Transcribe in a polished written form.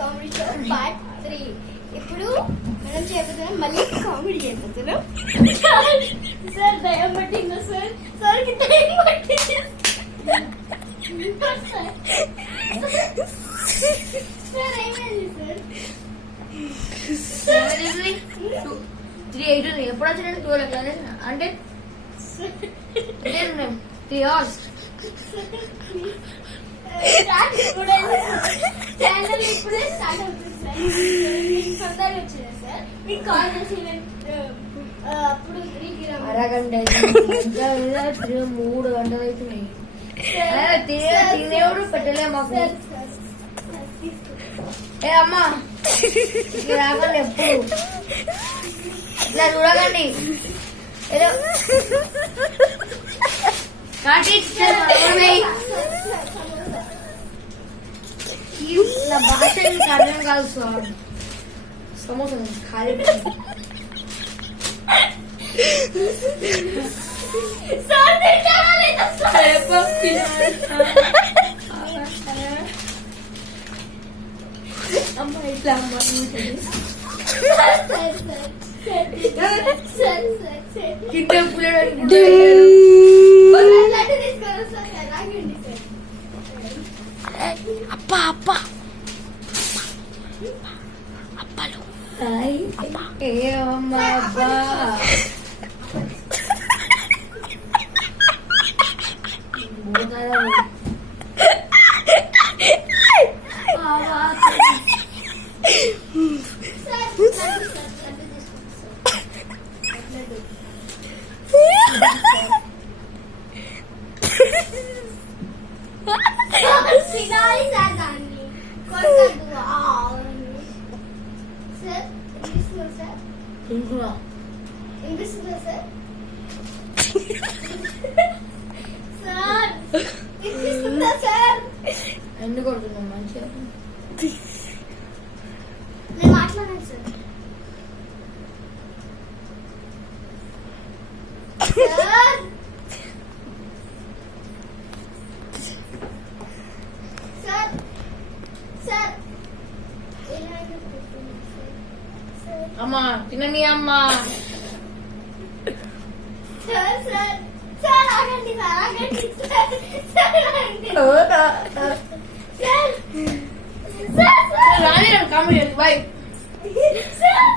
Comedy show part 3. ఇప్పుడు మనం చేయబోతున్నాం మళ్ళీ కామెడీ చేయబోతున్నాం. సార్ దయ్యం పట్టిందా సార్? సార్కి దయ్యం పట్టింది సార్. ఏమైంది సార్? 3:08 ఎప్పుడు వచ్చినట్టు 12 అంటే 3 hours. ఛానల్ ఇప్పుడే స్టార్ట్ అవుతుంది సార్. మీకు తొందరగా వచ్చిందా సార్? మీకు కాల్ చేసి అప్పుడు 3కి అరగంట 3 గంటలు అవుతున్నాయి. తినేవాడు పెట్టలే మాకు. ఏ అమ్మా రాకండి ఎప్పుడు ఇట్లా చూడకండి. ఏదో నా భాష మీకు అర్థం కాదు సార్. సమోసా ఖాళీ అమ్మ ఇట్లా అమ్మ కింద అప్ప అప్ప అప్పలు ఏమమ్మా అబ్బా వినిపిస్తుందా సార్? సార్ వినిపిస్తుందా సార్? ఎందుకు కొడుతున్నాం మంచిగా నేను మాట్లాడాను సార్. సార్ సార్ సార్ అమ్మా తినని అమ్మా. సార్ సార్ సార్ ఆగండి సార్ ఆగండి సార్ సార్ ఆగండి సార్ సార్ రాని కామెడీ బాయ్ సార్